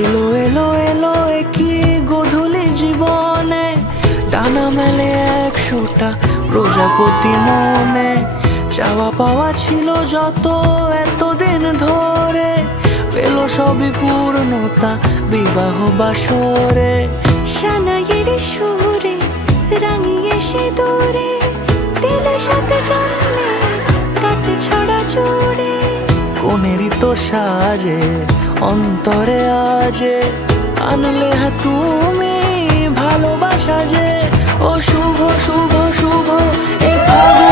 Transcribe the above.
এলো এলো এলো একই গোধূলি জীবনে, ডানা মেলে 100টা প্রজাপতি মনে। চাওয়া পাওয়া ছিল যত এতদিন ধরে, পেল সবই পূর্ণতা বিবাহ বাসরে। সানাইয়ের সুরে রাঙিয়ে সিঁদুরে, দিলে সাথে জন্মে কাটে ছড়া জুড়ে। কোনেরই তো সাজে অন্তরে আজে, আনলে তুমি ভালোবাসা যে। ও শুভ শুভ শুভ এ ফাগুন